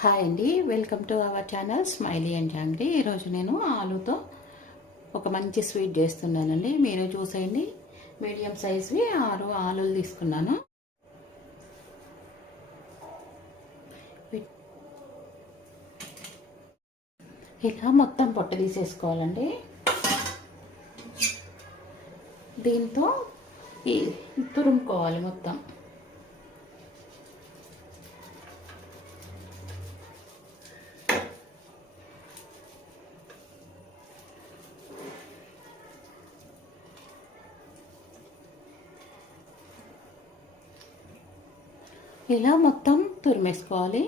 Hi అండి, welcome to our channel smiley and jangri. ఈరోజు నేను ఆలూతో ఒక మంచి స్వీట్ చేస్తున్నానండి. మీరు చూసేయండి. మీడియం సైజ్వి 6 ఆలూలు తీసుకున్నాను. ఇలా మొత్తం పొట్ట తీసేసుకోవాలండి. దీంతో తురుముకోవాలి మొత్తం. ఇలా మొత్తం తురిమేసుకోవాలి.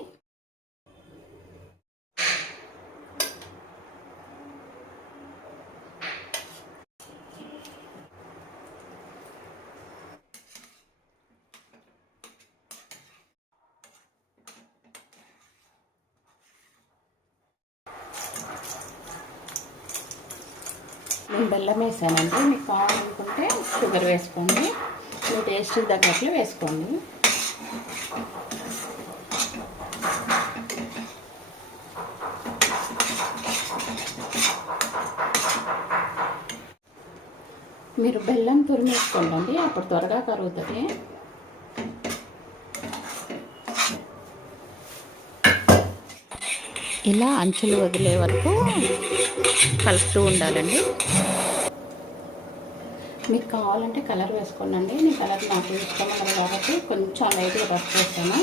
నేను బెల్లం వేసానండి. మీకు కావాలనుకుంటే షుగర్ వేసుకోండి. మీ టేస్ట్కి తగ్గట్లు వేసుకోండి. మీరు బెల్లం తురిమేసుకోండి, అప్పుడు త్వరగా కరుగుతుంది. ఇలా అంచులు వదిలే వరకు కలుపుతూ ఉండాలండి. మీకు కావాలంటే కలర్ వేసుకోండి. నీ కలర్ నాకు ఇష్టం కాబట్టి కొంచెం లైట్గా రఫ్ చేస్తాను.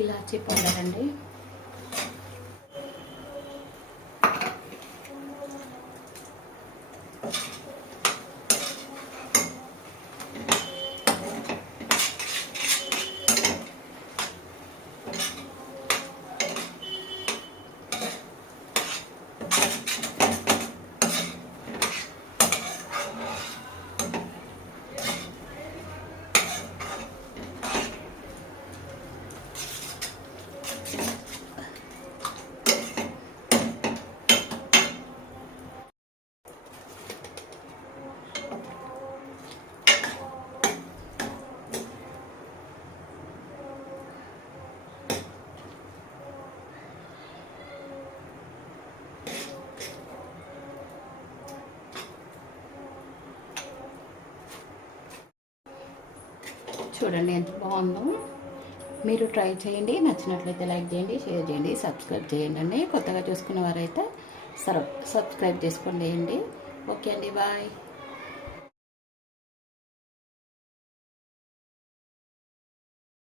ఇలాచీ పౌడర్ అండి. చూడండి ఎంత బాగుందో. మీరు ట్రై చేయండి. నచ్చినట్లయితే లైక్ చేయండి, షేర్ చేయండి, సబ్స్క్రైబ్ చేయండి అండి. కొత్తగా చూసుకున్న వారైతే సబ్స్క్రైబ్ చేసుకోండి. ఓకే అండి, బాయ్.